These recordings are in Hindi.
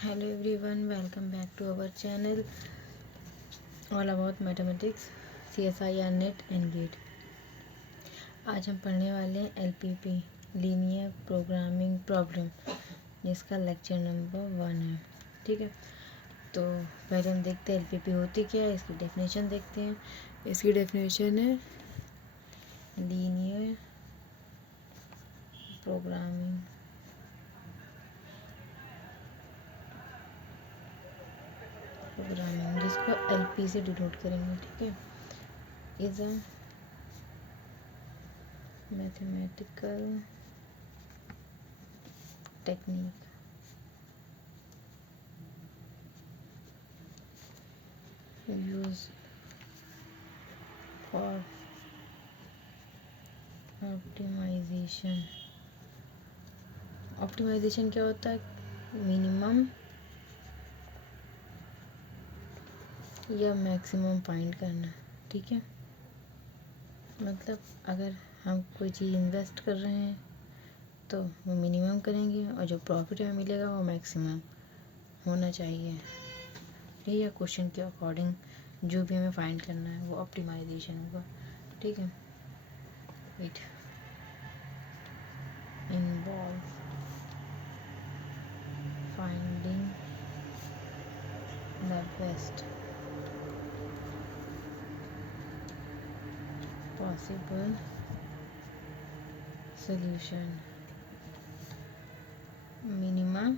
Hello everyone, welcome back to our channel all about mathematics, CSIR NET and GATE. आज हम पढ़ने वाले हैं LPP लीनियर प्रोग्रामिंग प्रॉब्लम, जिसका लेक्चर नंबर 1 है। ठीक है, तो पहले हम देखते हैं LPP होती क्या है, इसकी डेफिनेशन देखते हैं। इसकी डेफिनेशन है लीनियर प्रोग्रामिंग जिसको LP से डिनोट करेंगे। ठीक है, is a mathematical technique use for optimisation. Optimisation क्या होता है? मिनिमम या मैक्सिमम फाइंड करना। ठीक है, मतलब अगर हम कोई चीज़ इन्वेस्ट कर रहे हैं तो वो मिनिमम करेंगे और जो प्रॉफिट हमें मिलेगा वो मैक्सिमम होना चाहिए। या क्वेश्चन के अकॉर्डिंग जो भी हमें फाइंड करना है वो ऑप्टिमाइजेशन होगा। ठीक है, it involve finding the best possible solution, minimum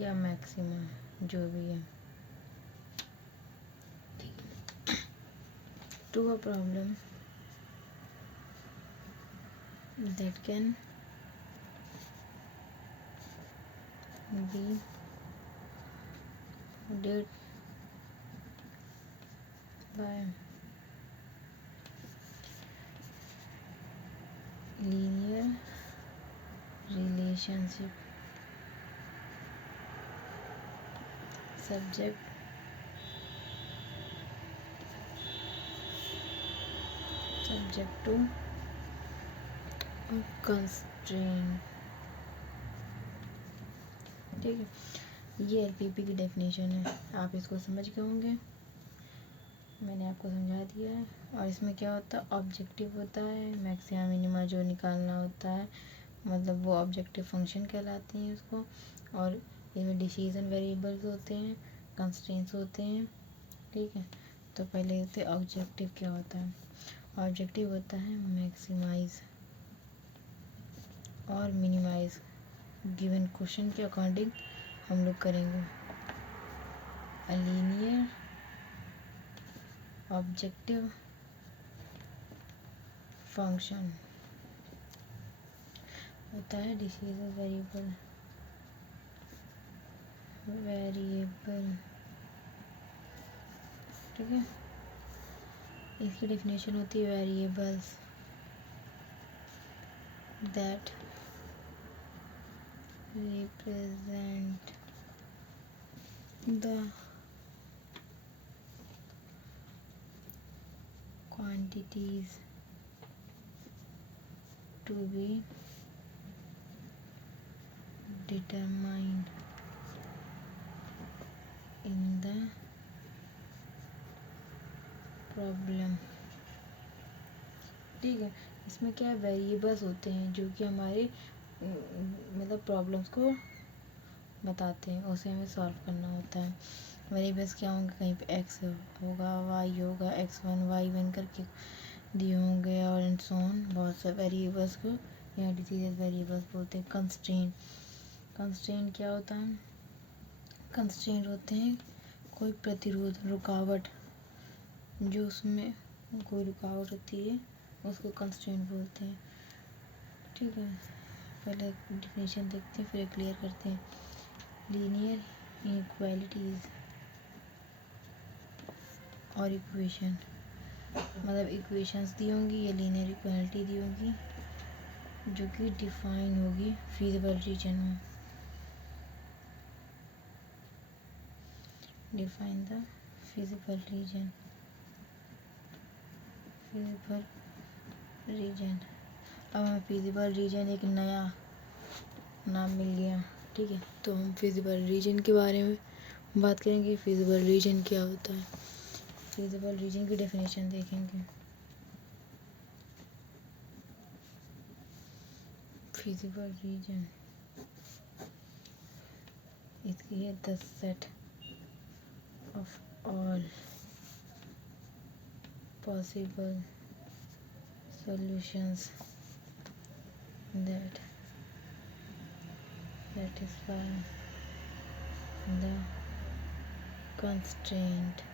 या मैक्सिमम जो भी है, to a problem that can be did by linear relationship subject to constraint। ठीक है, ये LPP की डेफिनेशन है। आप इसको समझ गए होंगे, मैंने आपको समझा दिया है। और इसमें क्या होता है, ऑब्जेक्टिव होता है, मैक्सिमा मिनिमा जो निकालना होता है, मतलब वो ऑब्जेक्टिव फंक्शन कहलाती हैं उसको। और इसमें डिसीजन वेरिएबल्स होते हैं, कंस्ट्रेंट्स होते हैं। ठीक है, तो पहले होते ऑब्जेक्टिव क्या होता है। ऑब्जेक्टिव होता है मैक्सिमाइज और मिनिमाइज, गिवन क्वेश्चन के अकॉर्डिंग हम लोग करेंगे। अ लीनियर ऑब्जेक्टिव फंक्शन होता है डिसीजन वेरिएबल ठीक है, इसकी डेफिनेशन होती है variables that represent the quantities to be determined in the problem। ठीक है, इसमें क्या है, वेरिएबल्स होते हैं जो कि हमारे मतलब प्रॉब्लम्स को बताते हैं, उसे हमें सॉल्व करना होता है। वेरिएबल्स क्या होंगे, कहीं पे एक्स होगा, वाई होगा, x1 y1 करके दिए होंगे, और एंड सो ऑन। बहुत से वेरिएबल्स को यहाँ डिसीजन वेरिएबल्स बोलते हैं। कंस्ट्रेंट क्या होता है, कंस्ट्रेंट होते हैं कोई प्रतिरोध, रुकावट, जो उसमें कोई रुकावट होती है उसको कंस्ट्रेंट बोलते हैं। ठीक है, पहले डेफिनेशन देखते हैं फिर क्लियर करते हैं। लीनियर इनइक्वालिटीज और इक्वेशन, मतलब इक्वेशंस दी होंगी या लीनियर इक्वालिटी दी होगी जो कि डिफाइन होगी फीजिबल रीजन में। डिफाइन द फीजिबल रीजन अब हमें फीजिबल रीजन एक नया नाम मिल गया। ठीक है। तो हम फिजिबल रीजन के बारे में बात करेंगे। फिजिबल रीजन क्या होता है, फिजिबल रीजन की डेफिनेशन देखेंगे। Feasible region is the set of all possible solutions that satisfy the constraint,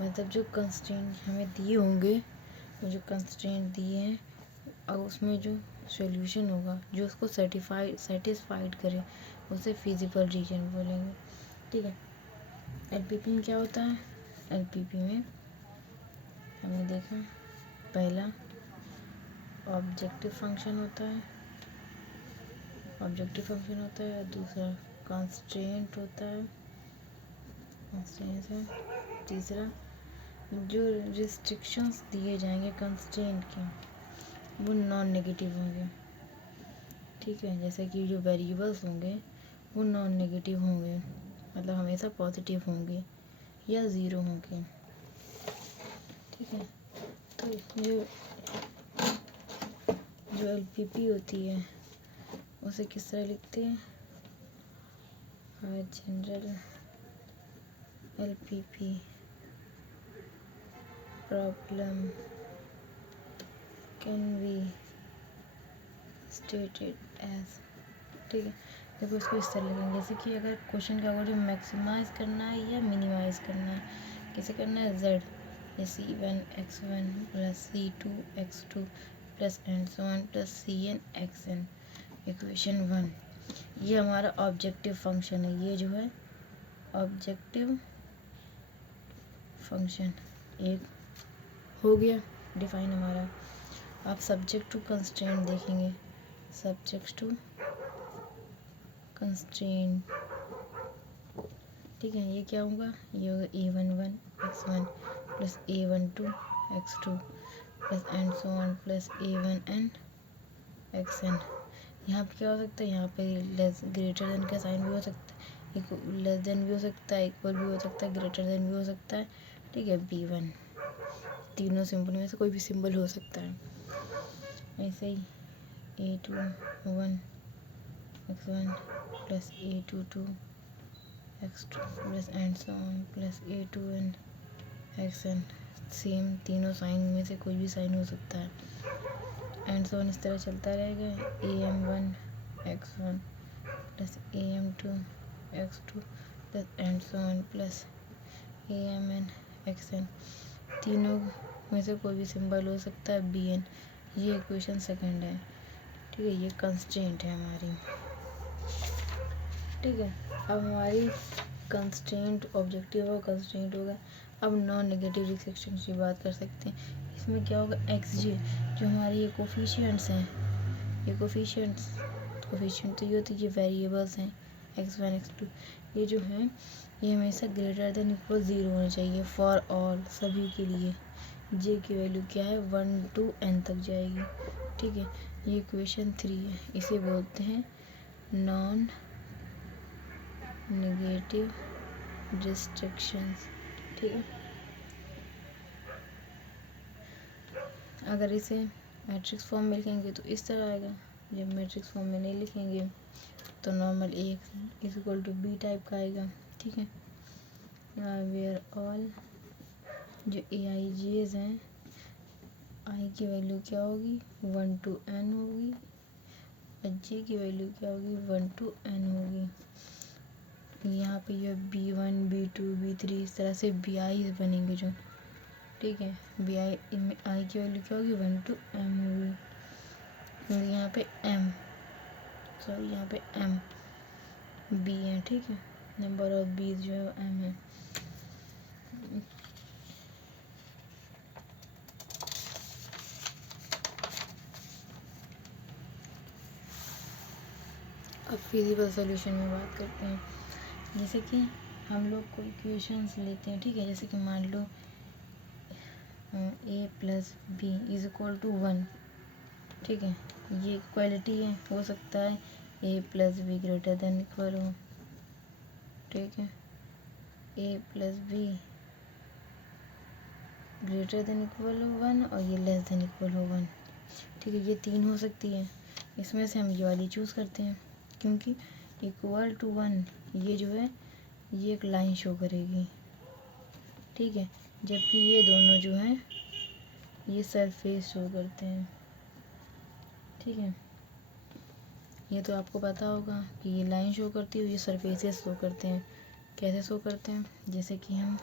मतलब जो कंस्ट्रेंट हमें दिए होंगे, वो जो कंस्ट्रेंट दिए हैं और उसमें जो सॉल्यूशन होगा जो उसको सेटिस्फाइड करे, उसे फिजिबल रीजन बोलेंगे। ठीक है। एलपीपी में क्या होता है, एलपीपी में हमने देखा पहला ऑब्जेक्टिव फंक्शन होता है, ऑब्जेक्टिव फंक्शन होता है, दूसरा कंस्ट्रेंट होता है, कंस्ट्रेंट है, तीसरा जो रिस्ट्रिक्शंस दिए जाएंगे कंस्ट्रेंट के वो नॉन नेगेटिव होंगे। ठीक है। जैसे कि जो वेरिएबल्स होंगे वो नॉन नेगेटिव होंगे, मतलब हमेशा पॉजिटिव होंगे या ज़ीरो होंगे। ठीक है। तो जो एलपीपी होती है उसे किस तरह लिखते हैं, general LPP problem can be stated as. ठीक है। देखो इसको इस तरह लिखेंगे, जैसे कि अगर क्वेश्चन का अगर मैक्सिमाइज करना है या मिनिमाइज करना है, कैसे करना है, जेड जैसे C1x1 plus C2x2 plus and so on plus Cn xn, equation 1। ये हमारा ऑब्जेक्टिव फंक्शन है, ये जो है ऑब्जेक्टिव फंक्शन एक हो गया डिफाइन हमारा। आप सब्जेक्ट टू कंस्ट्रेंट देखेंगे, सब्जेक्ट टू कंस्ट्रेंट। ठीक है। ये क्या होगा, ये होगा A11 x1 plus A12 x2 plus and so on plus A1n xn। यहाँ पे क्या हो सकता है, यहाँ पे लेस ग्रेटर देन का साइन भी हो सकता है, लेस देन भी हो सकता है, इक्वल भी हो सकता है, ग्रेटर देन भी हो सकता है। ठीक है। B1 तीनों सिंबल में से कोई भी सिंबल हो सकता है। ऐसे ही A21 x1 plus A22 x2 plus and so on plus A2n xn, same तीनों साइन में से कोई भी साइन हो सकता है। एंड सो ऑन इस तरह चलता रहेगा। AM1 x1 plus AM2 x2 plus and so on plus AMn xn, तीनों में से कोई भी सिंबल हो सकता है Bn। ये इक्वेशन सेकंड है। ठीक है। ये कंस्ट्रेंट है हमारी। ठीक है। अब हमारी कंस्ट्रेंट ऑब्जेक्टिव और कंस्ट्रेंट होगा। अब नॉन नेगेटिव रिस्ट्रिक्शन की बात कर सकते हैं। इसमें क्या होगा, XJ जो हमारे ये कोफिशिएंट्स हैं, ये कोफिशिएंट तो ये होती है, ये वेरिएबल्स हैं x1 x2, ये जो हैं ये हमेशा ग्रेटर देन इक्वल 0 होना चाहिए फॉर ऑल, सभी के लिए। जे की वैल्यू क्या है, 1 to n तक जाएगी। ठीक है। ये इक्वेशन 3 है, इसे बोलते हैं नॉन नेगेटिव रिस्ट्रिक्शंस। ठीक है। अगर इसे मैट्रिक्स फॉर्म में लिखेंगे तो इस तरह आएगा, जब मैट्रिक्स फॉर्म में नहीं लिखेंगे तो normal AX is equal to B type का आएगा। ठीक है। वेयर ऑल जो AIJs हैं, I की वैल्यू क्या होगी, 1 to n होगी, और J की वैल्यू क्या होगी, 1 to n होगी। यहाँ पे ये B1 B2 B3 इस तरह से BIs बनेंगे जो। ठीक है। BI में I की वैल्यू क्या होगी, 1 to m होगी, क्योंकि यहाँ पे यहाँ पे M B है। ठीक है। नंबर ऑफ बीज जो है M है। अब फिजिबल सॉल्यूशन में बात करते हैं। जैसे कि हम लोग कोई इक्वेशंस लेते हैं। ठीक है। जैसे कि मान लो A plus B is equal to 1। ठीक है। ये इक्वालिटी है, हो सकता है A plus B greater than equal हो, ठीक है, A plus B greater than equal हो 1 और ये लेस देन इक्वल हो 1, ठीक है। ये 3 हो सकती है, इसमें से हम ये वाली चूज़ करते हैं क्योंकि इक्वल टू 1 ये जो है ये एक लाइन शो करेगी, ठीक है, जबकि ये दोनों जो हैं ये सरफेस शो करते हैं, ठीक है। ये तो आपको पता होगा कि ये लाइन शो करती है, ये सरफेसेस शो करते हैं। कैसे शो करते हैं, जैसे कि हम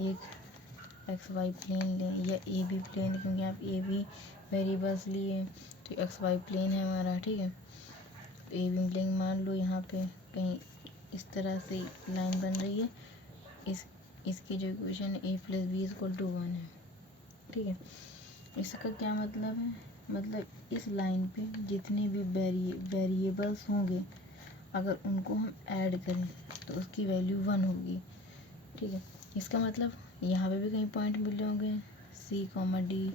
एक एक्स वाई प्लेन लें या ए बी प्लेन, क्योंकि आप ए बी वेरिएबल्स लिए तो एक्स वाई प्लेन है हमारा, ठीक है। तो ए बी प्लेन मान लो यहाँ पे कहीं इस तरह से लाइन बन रही है, इसकी जो इक्वेशन है A plus B equal to 1 है, ठीक है। इसका क्या मतलब है, मतलब इस लाइन पे जितने भी वेरिएबल्स होंगे अगर उनको हम ऐड करें तो उसकी वैल्यू 1 होगी, ठीक है। इसका मतलब यहाँ पे भी कहीं पॉइंट मिल रहे होंगे C comma D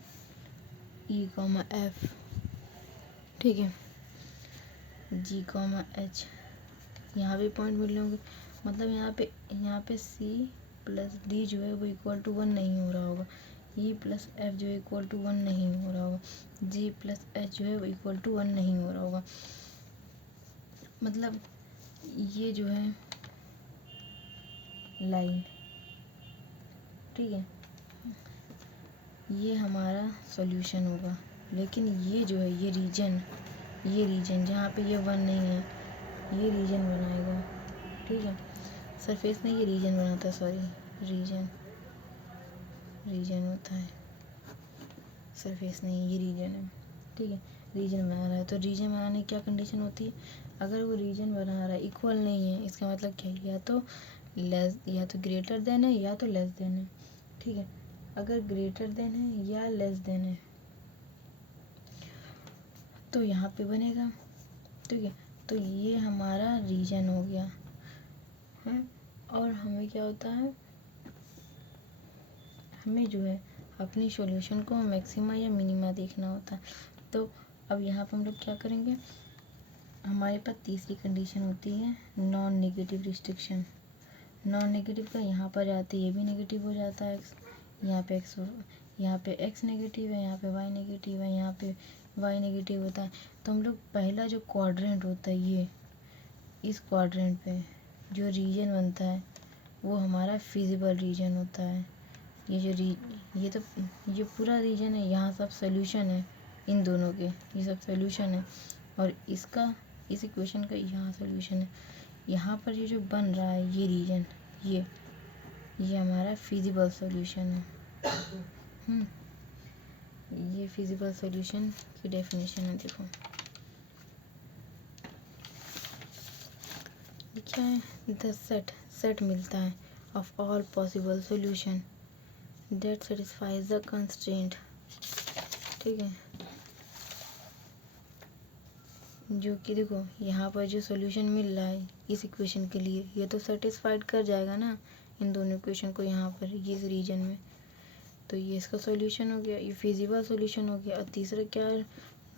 E comma F, ठीक है, जी कॉमा एच, यहाँ भी पॉइंट मिल रहे होंगे। मतलब यहाँ पे सी प्लस डी जो है वो इक्वल टू 1 नहीं हो रहा होगा, ई प्लस एफ जो है इक्वल टू 1 नहीं हो रहा होगा, जी प्लस एच जो है वो इक्वल टू 1 नहीं हो रहा होगा। मतलब ये जो है लाइन, ठीक है, ये हमारा सॉल्यूशन होगा। लेकिन ये जो है ये रीजन जहाँ पे ये 1 नहीं है ये रीजन बनाएगा, ठीक है। सरफेस में ये रीजन बनाता है, सॉरी रीजन होता है, सरफेस नहीं, ये रीजन है, ठीक है। रीजन बना रहा है तो रीजन बनाने की क्या कंडीशन होती है, अगर वो रीजन बना रहा है इक्वल नहीं है इसका मतलब क्या है, या तो ग्रेटर देन है या तो लेस देन है, ठीक है। अगर ग्रेटर देन है या लेस देन है तो यहाँ पे बनेगा, ठीक है। तो ये हमारा रीजन हो गया है। और हमें क्या होता है, हमें जो है अपनी सॉल्यूशन को मैक्सिमा या मिनिमा देखना होता है। तो अब यहाँ पर हम लोग क्या करेंगे, हमारे पास तीसरी कंडीशन होती है non negative restriction. Non negative का यहाँ पर आते ये भी नेगेटिव हो जाता है, यहाँ पे एक्स नेगेटिव है, यहाँ पे वाई नेगेटिव है, यहाँ पे वाई नेगेटिव होता है। तो हम लोग पहला जो क्वाड्रेंट होता है ये, इस क्वाड्रेंट पे जो रीजन बनता है वो हमारा फिजिबल रीजन होता है। ये पूरा रीजन है, यहाँ सब सोल्यूशन है, इन दोनों के ये सब सोल्यूशन है, और इस इक्वेशन का यहाँ सोल्यूशन है। यहाँ पर ये जो बन रहा है ये रीजन, ये हमारा फिजिबल सॉल्यूशन है। ये फिजिबल सॉल्यूशन की डेफिनेशन है, देखो क्या है, द सेट मिलता है of all possible solution that satisfies the constraint, ठीक है। जो कि देखो यहाँ पर जो सॉल्यूशन मिल रहा है इस इक्वेशन के लिए ये तो सेटिस्फाइड कर जाएगा ना इन दोनों इक्वेशन को यहाँ पर ये इस रीजन में, तो ये इसका सॉल्यूशन हो गया, ये फिजिबल सॉल्यूशन हो गया। और तीसरा क्या है,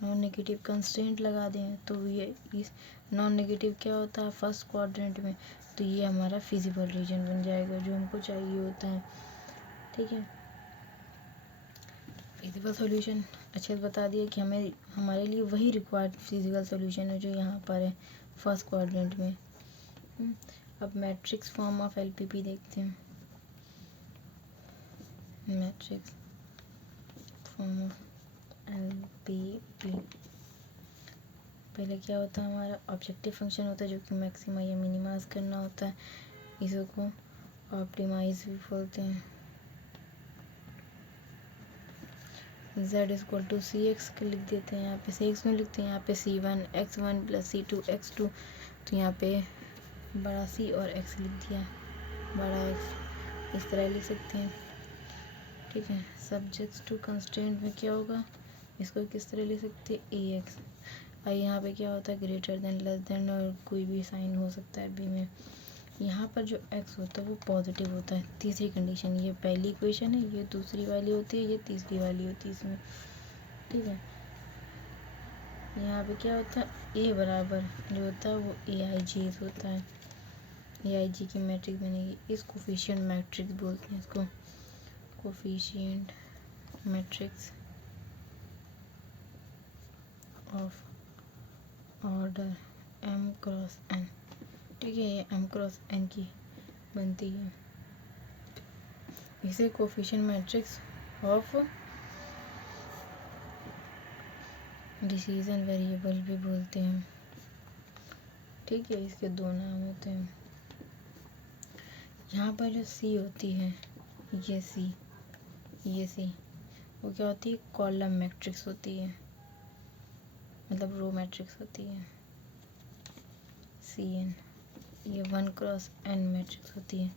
नॉन नेगेटिव कंस्ट्रेंट लगा दें तो ये इस नॉन नेगेटिव क्या होता है फर्स्ट क्वाड्रेंट में, तो ये हमारा फिजिबल रीजन बन जाएगा जो हमको चाहिए होता है, ठीक है। फिजिबल सॉल्यूशन अच्छे से बता दिया कि हमारे लिए वही रिक्वायर्ड फिजिकल सॉल्यूशन है जो यहाँ पर है फर्स्ट क्वाड्रेंट में। अब मैट्रिक्स फॉर्म ऑफ एलपीपी देखते हैं। मैट्रिक्स फॉर्म ऑफ एलपीपी, पहले क्या होता है हमारा ऑब्जेक्टिव फंक्शन होता है जो कि मैक्सिमा या मिनिमाइज करना होता है, इसको ऑप्टिमाइज भी बोलते हैं। z equal to C X लिख देते हैं, यहाँ पे सी एक्स में लिखते हैं, यहाँ पे c1x1 प्लस c2x2, तो यहाँ पे बड़ा C और x लिख दिया, बड़ा X इस तरह लिख सकते हैं, ठीक है। सब्जेक्ट्स टू कंस्ट्रेंट में क्या होगा, इसको किस तरह लिख सकते हैं ax, और यहाँ पे क्या होता है ग्रेटर देन लेस देन, और कोई भी साइन हो सकता है बी में। यहाँ पर जो x होता है वो पॉजिटिव होता है। तीसरी कंडीशन, ये पहली इक्वेशन है, ये दूसरी वाली होती है, ये तीसरी वाली होती है इसमें, ठीक है। यहाँ पे क्या होता है, ए बराबर जो होता है वो ए आई जी होता है। ए आई जी की मैट्रिक्स बनेगी, इस कोफिशिएंट मैट्रिक्स बोलते हैं इसको, coefficient matrix of order M cross N. ठीक है, ये एम क्रॉस एन की बनती है। इसे coefficient matrix of decision variable भी बोलते हैं। ठीक है, इसके दो नाम होते हैं। यहाँ पर जो सी होती है, ये सी वो क्या होती है, कॉलम मैट्रिक्स होती है, मतलब रो मैट्रिक्स होती है। सी एन, ये 1 क्रॉस एन मैट्रिक्स होती है,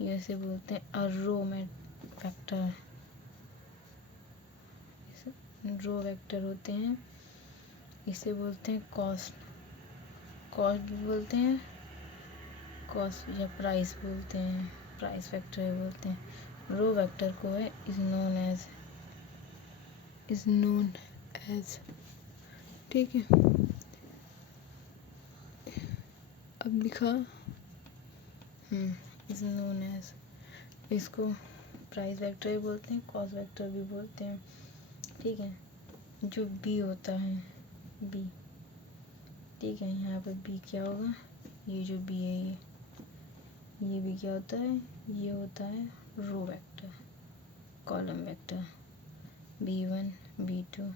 ये ऐसे बोलते हैं। और रो वेक्टर, रो वेक्टर होते हैं, इसे बोलते हैं कॉस्ट भी बोलते हैं, कॉस्ट या प्राइस बोलते हैं, प्राइस वेक्टर भी बोलते हैं। रो वेक्टर को है इज नोन एज। ठीक है, अब लिखा इज नोन एज, इसको प्राइस वेक्टर भी बोलते हैं, कॉस्ट वेक्टर भी बोलते हैं। ठीक है, जो बी होता है, बी, ठीक है, यहाँ पे बी क्या होगा, ये जो बी है ये भी क्या होता है, ये होता है row vector, column vector, b1 b2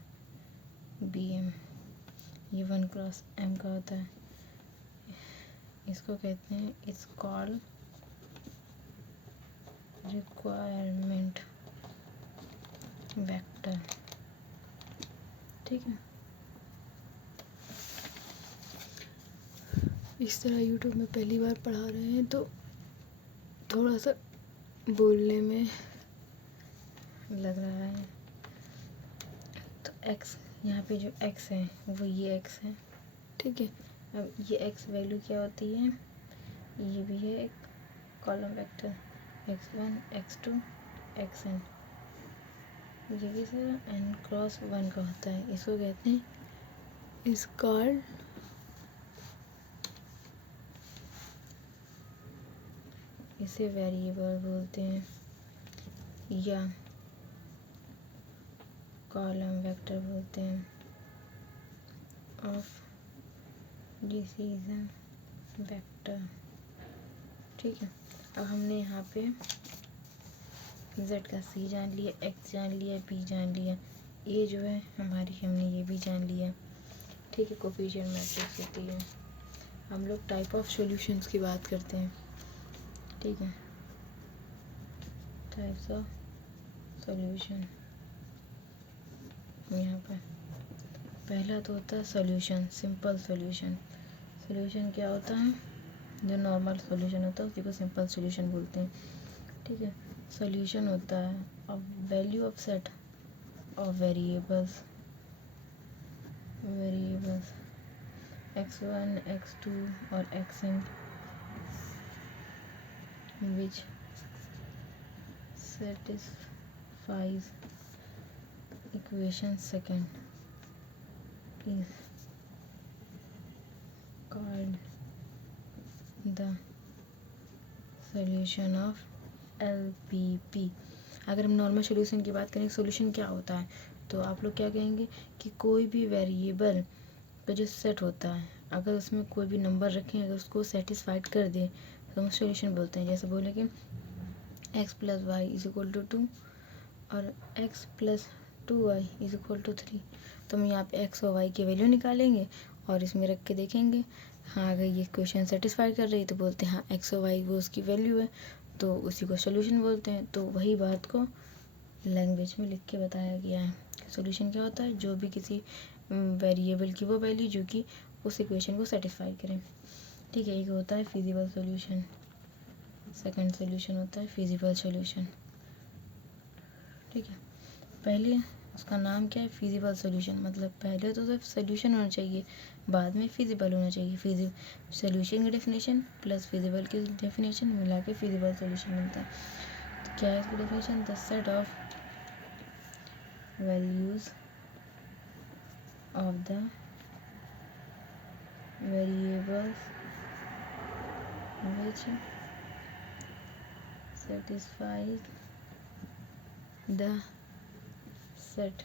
bm, ये 1 क्रॉस m का होता है। इसको कहते हैं, इट्स कॉल्ड रिक्वायरमेंट वेक्टर। ठीक है, इस तरह यूट्यूब में पहली बार पढ़ा रहे हैं तो थोड़ा सा बोलने में लग रहा है। तो x, यहाँ पे जो x है वो ये x है। ठीक है, अब ये x वैल्यू क्या होती है, ये भी है एक column vector, x1 x2 xn, ये किसे n क्रॉस 1 का होता है। इसको कहते हैं, इस कॉल्ड इसे वेरिएबल बोलते हैं या कॉलम वेक्टर बोलते हैं ऑफ डिसीजन वेक्टर। ठीक है, अब हमने यहाँ पे z का c जान लिया, x जान लिया, b जान लिया, ये जो है हमारी, हमने ये भी जान लिया। ठीक है, कोफिशिएंट मैट्रिक्स होती है। हम लोग टाइप ऑफ सॉल्यूशंस की बात करते हैं। ठीक है, टाइप्स ऑफ सॉल्यूशन, यहाँ पर पहला तो होता है सॉल्यूशन, सिंपल सॉल्यूशन। सॉल्यूशन क्या होता है, जो नॉर्मल सॉल्यूशन होता है उसी को सिंपल सॉल्यूशन बोलते हैं। ठीक है, सॉल्यूशन होता है of value of set of variables x1 x2 और xn which satisfies equation second is called the solution of LPP। अगर हम नॉर्मल सॉल्यूशन की बात करें, सॉल्यूशन क्या होता है, तो आप लोग क्या कहेंगे कि कोई भी वेरिएबल का जो सेट होता है, अगर उसमें कोई भी नंबर रखें, अगर उसको सेटिस्फाइड कर दे तो हम सॉल्यूशन बोलते हैं। जैसे बोले कि x + y = 2 और x + 2y = 3, तो हम यहाँ पे x और y की वैल्यू निकालेंगे और इसमें रख के देखेंगे। हाँ, अगर ये क्वेश्चन सेटिस्फाई कर रही है तो बोलते हैं हाँ x और y वो उसकी वैल्यू है, तो उसी को सॉल्यूशन बोलते हैं। तो वही बात को लैंग्वेज में लिख के बताया गया है। सॉल्यूशन क्या होता है, जो भी किसी वेरिएबल की वो वैल्यू जो कि उस इक्वेशन को सेटिस्फाई करें। ठीक है, एक होता है फिजिबल सॉल्यूशन, सेकंड सॉल्यूशन होता है फिजिबल सॉल्यूशन। ठीक है, पहले उसका नाम क्या है, फिजिबल सॉल्यूशन, मतलब पहले तो सिर्फ सॉल्यूशन होना चाहिए, बाद में फिजिबल होना चाहिए। सॉल्यूशन की डेफिनेशन प्लस फिजिबल की डेफिनेशन मिला के फिजिबल सॉल्यूशन मिलता है। तो क्या है इसकी definition, the set of values of the variables which satisfies the set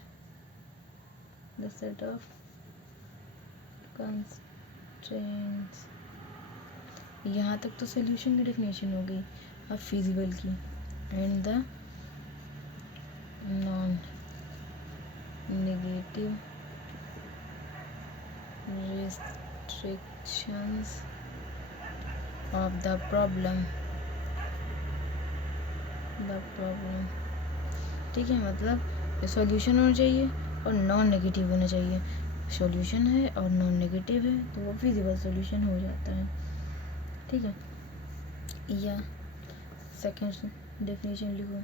of constraints। यहाँ तक तो सॉल्यूशन की डेफिनेशन हो गई। अब फिजिबल की, and the non negative restrictions of the problem। ठीक है, मतलब सॉल्यूशन होना चाहिए और नॉन नेगेटिव होना चाहिए। सॉल्यूशन है और नॉन नेगेटिव है तो वो फिजिबल सॉल्यूशन हो जाता है। ठीक है, या सेकेंड डेफिनेशन लिखो।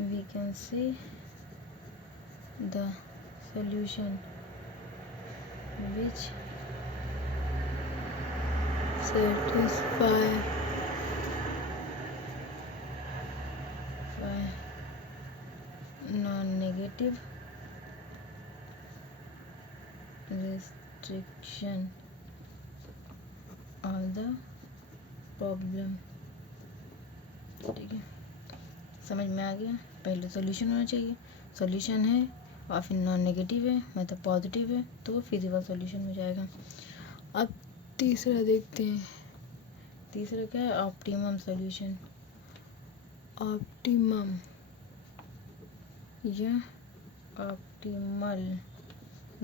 We can say the solution which satisfy non-negative restriction of the problem। ठीक है, समझ में आ गया। पहले सॉल्यूशन होना चाहिए, सॉल्यूशन है और फिर नॉन नेगेटिव है मतलब पॉजिटिव है तो वो फिजिबल सॉल्यूशन हो जाएगा। अब तीसरा देखते हैं। तीसरा क्या है? Optimum solution. ऑप्टिमम या ऑप्टिमल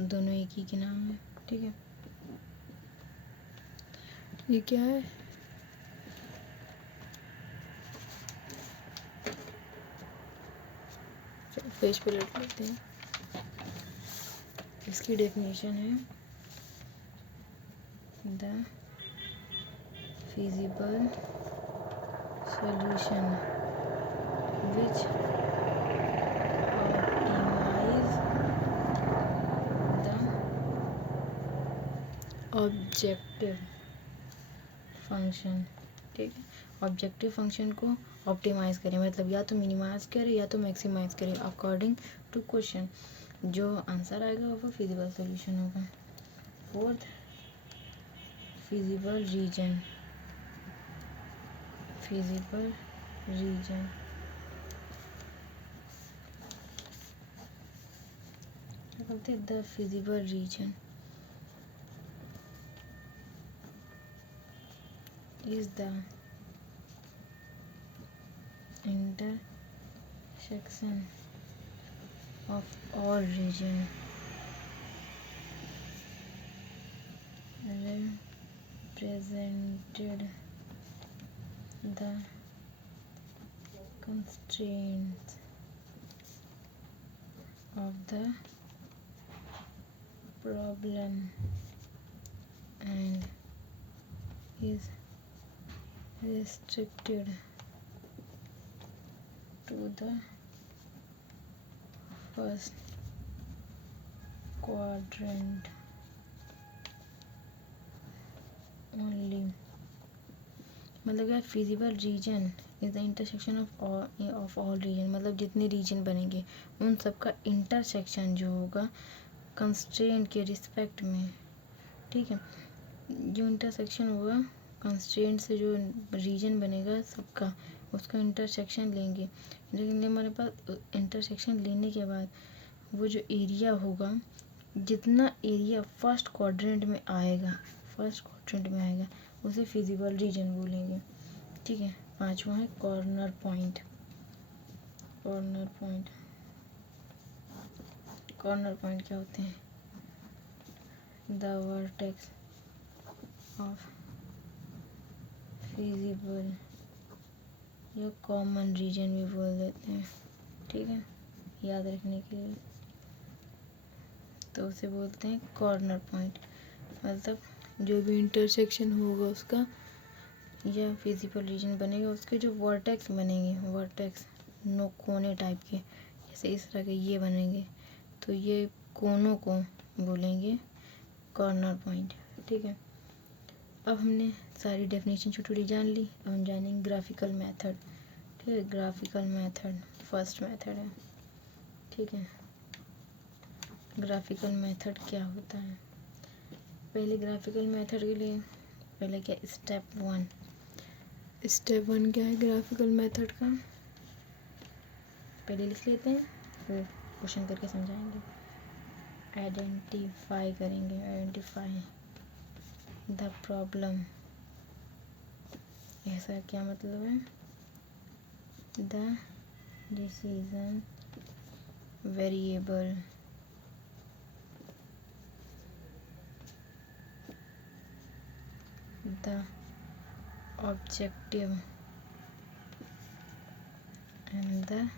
दोनों एक ही के नाम है। ठीक है, ये क्या है? पेज पे लिख लेते हैं। इसकी डेफिनेशन है the feasible solution which optimize the objective function। ठीक है, ऑब्जेक्टिव फंक्शन को ऑप्टिमाइज करें मतलब या तो मिनिमाइज करें या तो मैक्सिमाइज करें अकॉर्डिंग टू क्वेश्चन। जो आंसर आएगा वो फिजिबल सॉल्यूशन होगा। Fourth, feasible region. feasible region the feasible region is the intersection of all region represented the constraints of the problem and is restricted to the first quadrant only। मतलब क्या, feasible region is the intersection of all region मतलब जितने रीजन बनेंगे उन सब का इंटरसेक्शन जो होगा कंस्ट्रेंट के रिस्पेक्ट में। ठीक है, जो इंटरसेक्शन होगा कंस्ट्रेंट से जो रीजन बनेगा सबका उसका इंटरसेक्शन लेंगे। लेकिन हमारे पास इंटरसेक्शन लेने के बाद वो जो एरिया होगा जितना एरिया फर्स्ट क्वाड्रेंट में आएगा उसे फिजिबल रीजन बोलेंगे। ठीक है, पांचवा है कॉर्नर पॉइंट। कॉर्नर पॉइंट क्या होते हैं? द वर्टेक्स ऑफ फिजिबल या कॉमन रीजन भी बोल देते हैं। ठीक है, याद रखने के लिए तो उसे बोलते हैं कॉर्नर पॉइंट। मतलब जो भी इंटरसेक्शन होगा उसका या फिजिबल रीजन बनेगा उसके जो वर्टेक्स बनेंगे, वर्टेक्स कोने टाइप के जैसे इस तरह के ये बनेंगे तो ये कोनों को बोलेंगे कॉर्नर पॉइंट। ठीक है, अब हमने सारी डेफिनेशन छोटी जान ली। अब हम जानेंगे ग्राफिकल मेथड। ठीक है, ग्राफिकल मेथड फर्स्ट मेथड है। ठीक है, ग्राफिकल मेथड क्या होता है। पहले ग्राफिकल मेथड के लिए पहले क्या स्टेप वन क्या है ग्राफिकल मेथड का, पहले लिख लेते हैं फिर क्वेश्चन करके समझाएंगे। आइडेंटिफाई करेंगे, आइडेंटिफाई द प्रॉब्लम, ऐसा क्या मतलब है, the decision variable, the objective and the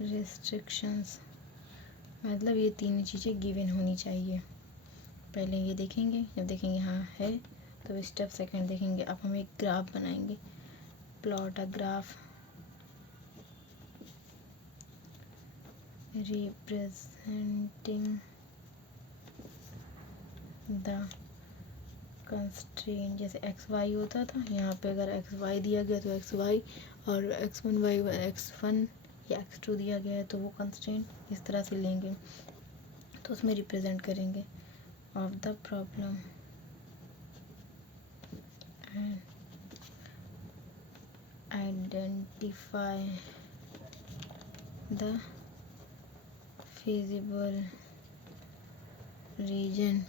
restrictions, मतलब ये तीनों चीज़ें गिवन होनी चाहिए। पहले ये देखेंगे, जब देखेंगे हाँ है तो स्टेप सेकंड देखेंगे। अब हम एक ग्राफ बनाएंगे, plot a graph representing the constraint. जैसे एक्स वाई होता था, यहाँ पे अगर एक्स वाई दिया गया तो एक्स वाई, और X one Y X one या एक्स टू दिया गया है तो वो कंस्ट्रेंट इस तरह से लेंगे तो उसमें रिप्रेजेंट करेंगे of the problem and identify the feasible region.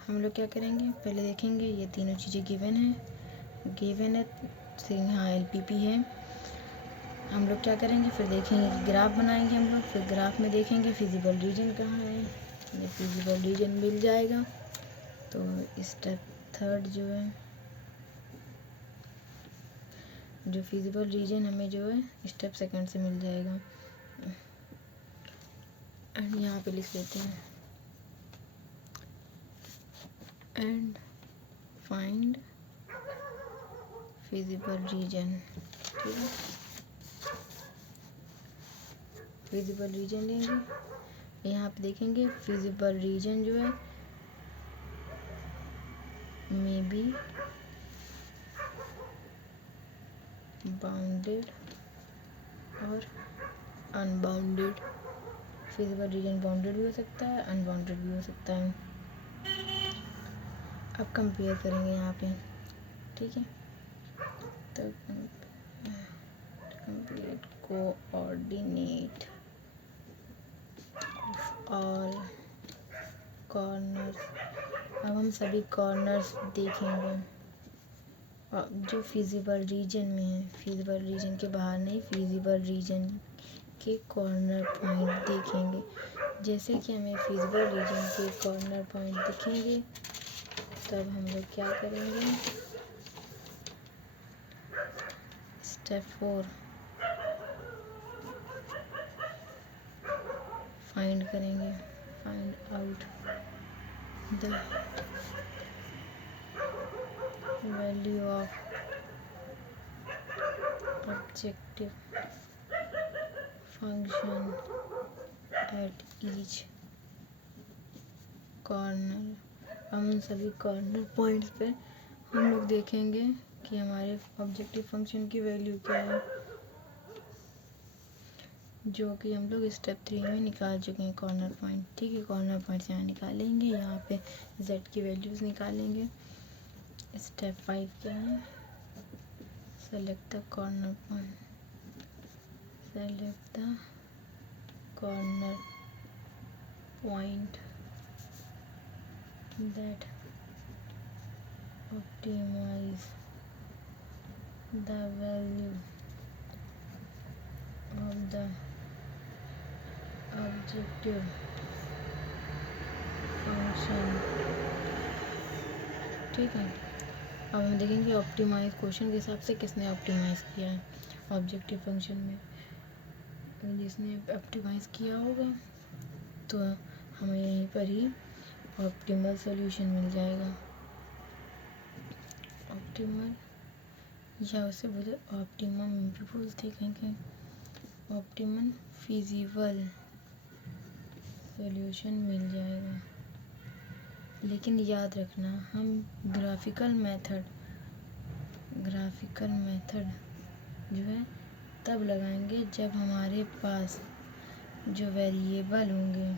हम लोग क्या करेंगे, पहले देखेंगे ये तीनों चीज़ें गिवन है तो यहाँ LPP है। हम लोग क्या करेंगे, फिर देखेंगे कि ग्राफ बनाएंगे हम लोग, फिर ग्राफ में देखेंगे फिजिबल रीजन कहाँ है। जब फिजिबल रीजन मिल जाएगा तो स्टेप थर्ड जो है, जो फिजिबल रीजन हमें जो है स्टेप सेकंड से मिल जाएगा। एंड यहाँ पे लिख लेते हैं एंड फाइंड फिजिबल रीजन। ठीक है, फिजिबल रीजन लेंगे, यहाँ पे देखेंगे फिजिबल रीजन जो है मे बी बाउंडेड और अनबाउंडेड। फिजिबल रीजन बाउंडेड भी हो सकता है, अनबाउंडेड भी हो सकता है। अब कंपेयर करेंगे यहाँ पे, ठीक है, तो कंपेयर कोऑर्डिनेट ऑल कॉर्नर्स। अब हम सभी कॉर्नर्स देखेंगे और जो फिजिबल रीजन में है, फिजिबल रीजन के बाहर नहीं, फिजिबल रीजन के कॉर्नर पॉइंट देखेंगे। जैसे कि हमें फिजिबल रीजन के कॉर्नर पॉइंट दिखेंगे तब हम लोग क्या करेंगे, स्टेप 4 फाइंड करेंगे, find out the value of objective function at each corner. हम उन सभी कॉर्नर पॉइंट्स पे हम लोग देखेंगे कि हमारे ऑब्जेक्टिव फंक्शन की वैल्यू क्या है, जो कि हम लोग स्टेप 3 में निकाल चुके हैं कॉर्नर पॉइंट। ठीक है, कॉर्नर पॉइंट्स यहाँ निकालेंगे, यहाँ पे z की वैल्यूज़ निकालेंगे। स्टेप 5 क्या है, select the corner point, select the corner point that optimize the value of the objective function। ठीक है, अब हम देखेंगे ऑप्टिमाइज क्वेश्चन के हिसाब से किसने ऑप्टिमाइज किया है ऑब्जेक्टिव फंक्शन में। जिसने ऑप्टिमाइज किया होगा तो हमें यहीं पर ही ऑप्टिमल सॉल्यूशन मिल जाएगा। ऑप्टिमल या उसे बोले ऑप्टिमम भी बोलते कहीं कहीं, ऑप्टिमल फिजिबल सॉल्यूशन मिल जाएगा। लेकिन याद रखना, हम ग्राफिकल मेथड जो है तब लगाएंगे जब हमारे पास जो वेरिएबल होंगे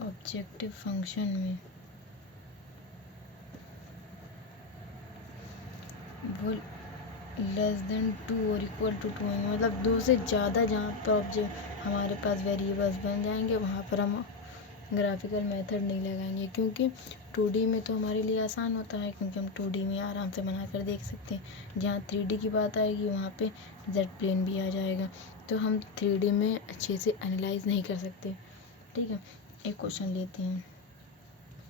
ऑब्जेक्टिव फंक्शन में वो लेस देन 2 और इक्वल टू 2 होंगे, मतलब 2 से ज़्यादा जहाँ पर ऑब्जेक्ट हमारे पास वेरिएबल्स बन जाएंगे वहाँ पर हम ग्राफिकल मेथड नहीं लगाएंगे, क्योंकि 2D में तो हमारे लिए आसान होता है, क्योंकि हम 2D में आराम से बना कर देख सकते हैं। जहाँ 3D की बात आएगी वहाँ पे जेड प्लेन भी आ जाएगा, तो हम 3D में अच्छे से एनालाइज नहीं कर सकते। ठीक है, एक क्वेश्चन लेते हैं।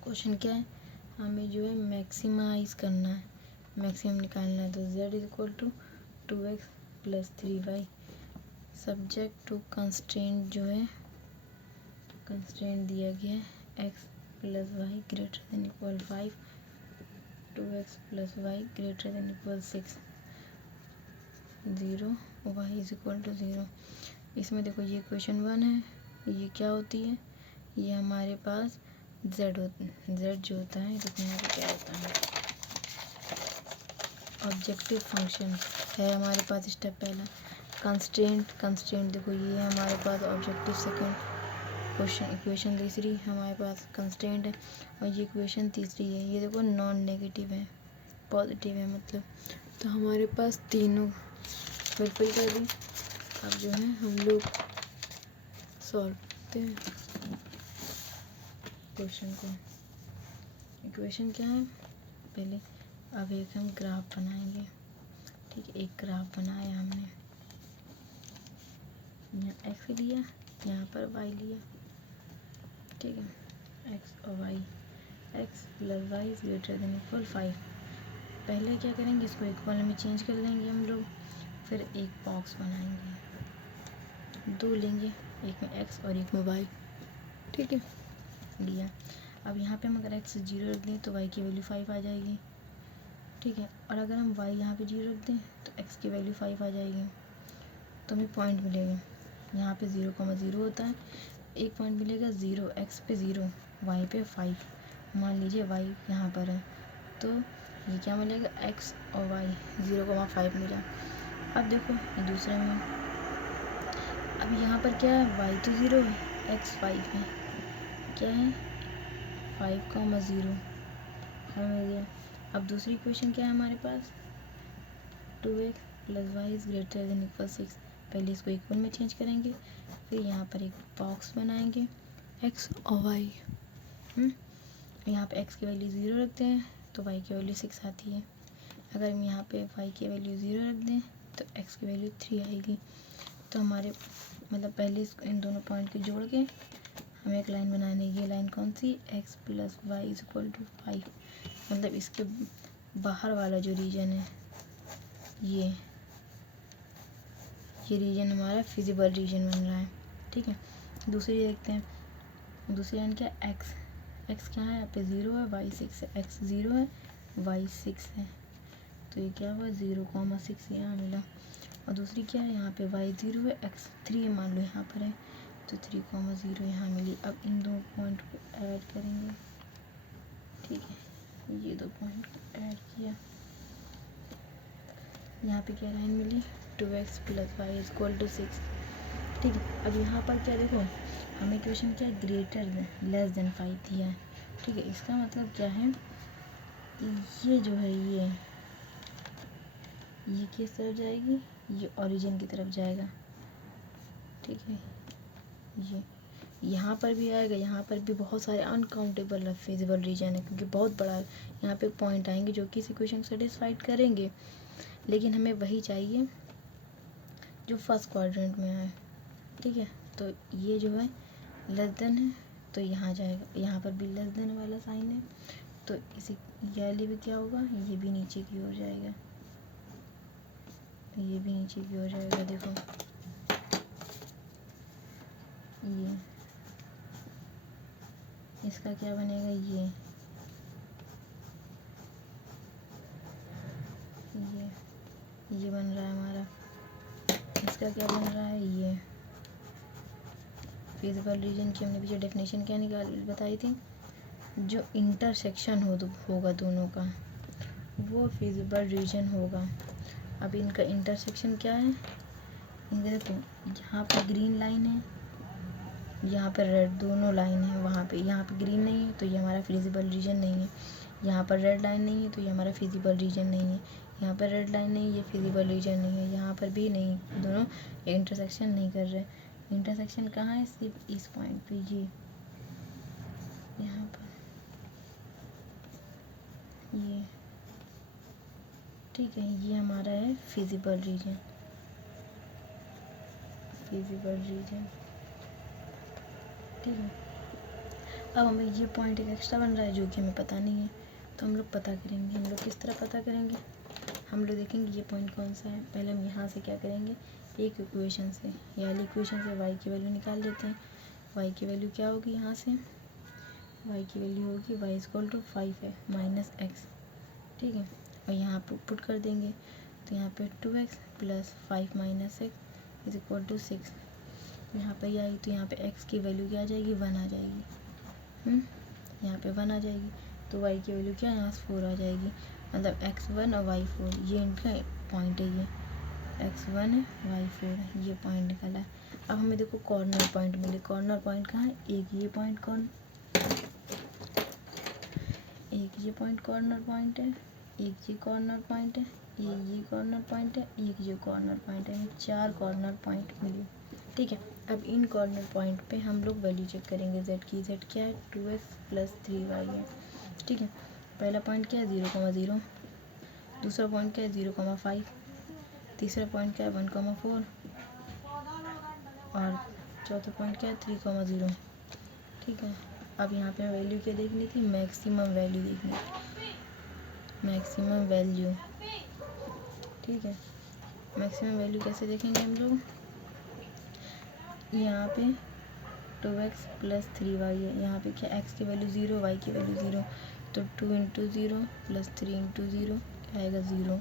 क्वेश्चन क्या है, हमें जो है मैक्सिमाइज करना है, मैक्सिमम निकालना है। तो z इज इक्वल टू 2x plus 3y subject to constraint, जो है कंस्ट्रेंट दिया गया है x plus Y greater than equal 5, 2x plus Y greater than equal 6, 0 y is equal to 0। इसमें देखो ये क्वेश्चन 1 है, ये क्या होती है, ये हमारे पास z जो होता है, देखो यहाँ पे क्या होता है, ऑब्जेक्टिव फंक्शन है हमारे पास स्टेप पहला। कंस्ट्रेंट देखो ये है हमारे पास ऑब्जेक्टिव सेकंड क्वेश्चन, इक्वेशन तीसरी हमारे पास कंस्ट्रेंट है, और ये इक्वेशन तीसरी है, ये देखो नॉन नेगेटिव है, पॉजिटिव है मतलब। तो हमारे पास तीनों फुलफिल कर दी। अब जो है हम लोग सॉल्व करते हैं क्वेश्चन को। इक्वेशन क्या है, पहले अब एक हम ग्राफ बनाएंगे। ठीक है, एक ग्राफ बनाया हमने, यहाँ x लिया, यहाँ पर y लिया। ठीक है, x और y, x plus Y is greater than equal 5। पहले क्या करेंगे, इसको इक्वल में चेंज कर देंगे हम लोग, फिर एक बॉक्स बनाएंगे, दो लेंगे, एक में x और एक में y। ठीक है, लिया। अब यहाँ पे हम अगर x 0 रख दें तो y की वैल्यू 5 आ जाएगी। ठीक है, और अगर हम y यहाँ पे 0 रख दें तो x की वैल्यू 5 आ जाएगी, तो हमें पॉइंट मिलेगा। यहाँ पे 0,0 होता है, एक पॉइंट मिलेगा 0, x पे 0, y पे 5। मान लीजिए y यहाँ पर है, तो ये क्या मिलेगा, x और y 0,5 मिला। अब देखो ये दूसरे में, अब यहाँ पर क्या है, y तो 0 है, x 5 है, क्या है 5,0 हमें मिल गया। अब दूसरी इक्वेशन क्या है हमारे पास, 2x plus Y is greater than equal 6। पहले इसको इक्वल में चेंज करेंगे, फिर यहाँ पर एक बॉक्स बनाएंगे x और y। यहाँ पे x की वैल्यू 0 रखते हैं तो y की वैल्यू 6 आती है। अगर हम यहाँ पे y की वैल्यू 0 रख दें तो x की वैल्यू 3 आएगी। तो हमारे मतलब पहले इन दोनों पॉइंट को जोड़ के हमें एक लाइन बनानी है। ये लाइन कौन सी, x plus Y is equal to 5, मतलब इसके बाहर वाला जो रीजन है ये रीजन हमारा फिजिबल रीजन बन रहा है। ठीक है, दूसरी देखते हैं। दूसरी लाइन क्या है, x क्या है, यहाँ पे 0 है, y 6 है, x 0 है, y 6 है, तो ये क्या हुआ 0,6 यहाँ मिला। और दूसरी क्या है, यहाँ पे y 0 है, x 3 मान लो यहाँ पर है, तो 3,0 यहाँ मिली। अब इन दो पॉइंट को ऐड करेंगे। ठीक है, ये दो पॉइंट को ऐड किया, यहाँ पे क्या लाइन मिली, 2x plus Y is equal to 6। ठीक है, अब यहाँ पर क्या देखो, हमें इक्वेशन क्या है, ग्रेटर देन लेस देन 5 दिया है। ठीक है, इसका मतलब क्या है, ये जो है ये किस तरफ जाएगी, ये ओरिजिन की तरफ जाएगा। ठीक है, ये यहाँ पर भी आएगा, यहाँ पर भी बहुत सारे अनकाउंटेबल फिजिबल रीजन है, क्योंकि बहुत बड़ा यहाँ पे पॉइंट आएंगे जो कि इस इक्वेशन को सेटिस्फाइड करेंगे, लेकिन हमें वही चाहिए जो फर्स्ट क्वाड्रेंट में है। ठीक है, तो ये जो है लेस देन है तो यहाँ जाएगा, यहाँ पर भी लेस देन वाला साइन है, तो इसी ये वाली भी क्या होगा, ये भी नीचे की ओर जाएगा, ये भी नीचे की ओर जाएगा। देखो ये इसका क्या बनेगा, ये बन रहा है हमारा, इसका क्या बन रहा है, ये फिजिबल रीजन की हमने पीछे डेफिनेशन क्या बताई थी, जो इंटरसेक्शन होगा दोनों का वो फिजिबल रीजन होगा। अब इनका इंटरसेक्शन क्या है, इधर देखो, यहाँ पे ग्रीन लाइन है, यहाँ पर रेड, दोनों लाइन है। वहाँ पे, यहाँ पे ग्रीन नहीं है तो ये हमारा फिजिबल रीजन नहीं है। यहाँ पर रेड लाइन नहीं है तो ये हमारा फिजिबल रीजन नहीं है। यहाँ पर रेड लाइन नहीं है, ये फिजिबल रीजन नहीं है। यहाँ पर भी नहीं, दोनों इंटरसेक्शन नहीं कर रहे। इंटरसेक्शन कहाँ है? सिर्फ इस पॉइंट पे, ये यहाँ पर, ये ठीक है। ये हमारा है फिजिबल रीजन, फिजिबल रीजन, ठीक है। अब हमें ये पॉइंट एक एक्स्ट्रा बन रहा है जो कि हमें पता नहीं है, तो हम लोग पता करेंगे। हम लोग किस तरह पता करेंगे? हम लोग देखेंगे ये पॉइंट कौन सा है। पहले हम यहाँ से क्या करेंगे, एक इक्वेशन से, ये वाली इक्वेशन से y की वैल्यू निकाल लेते हैं। y की वैल्यू क्या होगी? यहाँ से y की वैल्यू होगी y इक्वल टू 5 है माइनस x, ठीक है। और यहाँ पे पुट कर देंगे तो यहाँ पे 2x plus 5 minus x is equal to 6। यहाँ पे ये आई तो यहाँ पे x की वैल्यू क्या आ जाएगी? 1 आ जाएगी। यहाँ पे 1 आ जाएगी तो y की वैल्यू क्या, यहाँ से 4 आ जाएगी। मतलब x1 और y4, ये इनका पॉइंट है। ये x1 है, y4 है, ये पॉइंट निकला है। अब हमें देखो कॉर्नर पॉइंट मिले। कॉर्नर पॉइंट कहाँ है? एक ये पॉइंट कॉर्नर पॉइंट है, एक ये कॉर्नर पॉइंट है, ये कॉर्नर पॉइंट है, एक ये कॉर्नर पॉइंट है। 4 कॉर्नर पॉइंट मिले, ठीक है। अब इन कॉर्नर पॉइंट पे हम लोग वैल्यू चेक करेंगे z की। z क्या है? 2x प्लस 3y है, ठीक है। पहला पॉइंट क्या है? 0,0। दूसरा पॉइंट क्या है? 0,5। तीसरा पॉइंट क्या है? 1,4। और चौथा पॉइंट क्या है? 3,0, ठीक है। अब यहाँ पे वैल्यू क्या देखनी थी? मैक्सिमम वैल्यू देखनी थी, मैक्सिमम वैल्यू, ठीक है। मैक्सिमम वैल्यू कैसे देखेंगे हम लोग? यहाँ पे 2x प्लस 3y है, यहाँ पे क्या x की वैल्यू 0, y की वैल्यू 0, तो 2 इंटू 0 प्लस 3 इंटू 0 क्या आएगा? 0।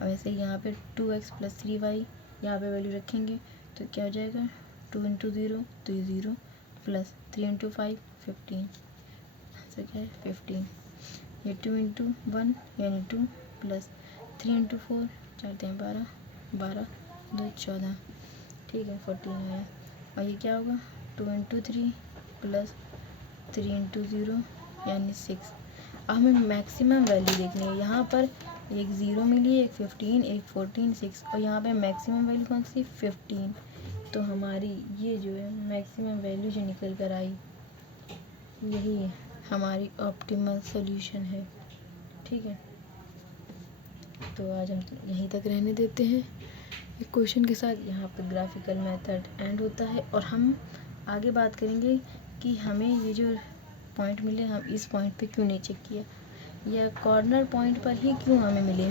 अब ऐसे यहाँ पे 2x प्लस 3y, यहाँ पे वैल्यू रखेंगे तो क्या हो जाएगा? 2 इंटू 0 तो ये 0 प्लस 3 इंटू 5 15, आंसर क्या है? 15। ये 2 इंटू 1 यानी 2 प्लस 3 इंटू 4, 4 3 12, 12 2 14, ठीक है, 14 आया। और ये क्या होगा? 2 इंटू 3 प्लस 3 इंटू 0 यानी 6। अब हमें मैक्सिमम वैल्यू देखनी है। यहाँ पर एक 0 मिली, एक 15, एक 14, 6, और यहाँ पे मैक्सिमम वैल्यू कौन सी? 15। तो हमारी ये जो है मैक्सिमम वैल्यू जो निकल कर आई, यही है हमारी ऑप्टिमल सॉल्यूशन है, ठीक है। तो आज हम यहीं तक रहने देते हैं। एक क्वेश्चन के साथ यहाँ पर ग्राफिकल मेथड एंड होता है, और हम आगे बात करेंगे कि हमें ये जो पॉइंट मिले, हम इस पॉइंट पे क्यों नहीं चेक किया, या कॉर्नर पॉइंट पर ही क्यों हमें मिले,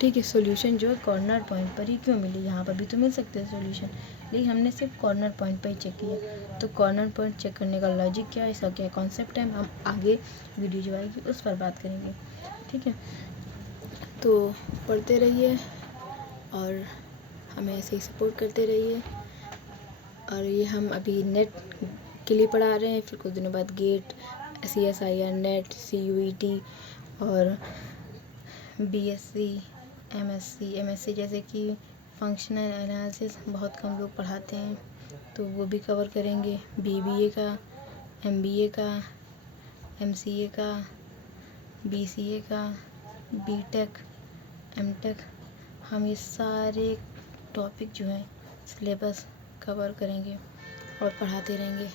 ठीक है। सॉल्यूशन जो है कॉर्नर पॉइंट पर ही क्यों मिले, यहाँ पर भी तो मिल सकते हैं सॉल्यूशन, लेकिन हमने सिर्फ कॉर्नर पॉइंट पर ही चेक किया। तो कॉर्नर पॉइंट चेक करने का लॉजिक क्या है, इसका क्या कॉन्सेप्ट है, हम आगे वीडियो जो आएगी उस पर बात करेंगे, ठीक है। तो पढ़ते रहिए और हमें ऐसे ही सपोर्ट करते रहिए। और ये हम अभी नेट के लिए पढ़ा रहे हैं, फिर कुछ दिनों बाद गेट, CSIR, नेट, CUET और BSc, MSc जैसे कि फंक्शनल एनालिसिस बहुत कम लोग पढ़ाते हैं, तो वो भी कवर करेंगे। BBA का, MBA का, MCA का, BCA का, BTech, MTech, हम ये सारे टॉपिक जो हैं सिलेबस कवर करेंगे और पढ़ाते रहेंगे,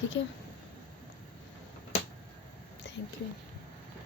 ठीक है। Thank you.